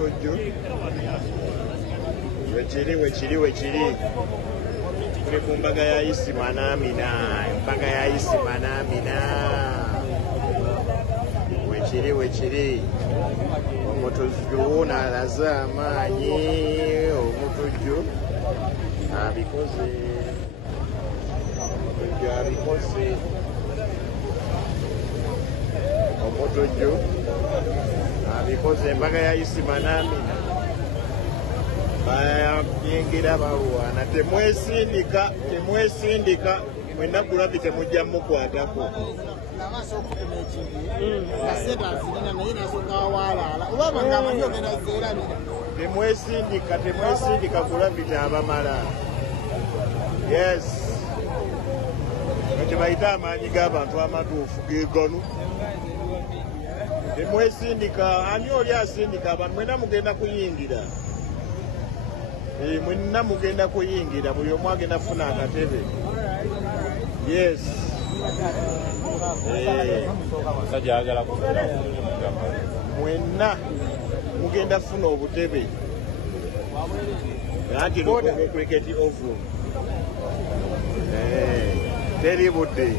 omutujju wekiri tuli ku mbaga ya Isima n'Amina, embaga ya Isima n'Amina. Wekiri omutujju n'alaze amaanyi, omutujju abikoze omutujju abikoze. Embaga ya Isima n'Amina bayingira balwana. Temwesindika mwenna gulabi temujja mukwatako. Temwesindika gulabi tabamala. Yes, ekyo bayita amaanyi g'abantu amatuufu gegonu. Temwesindika, ani oli asindika abantu mwenna mugenda kuyingira. Mwenna mugenda kuyingira, buli omu agenda kufuna akatebe. Yes. Mwenna mugenda kufuna obutebe. Anti lukuko cricket oval. Teri budde.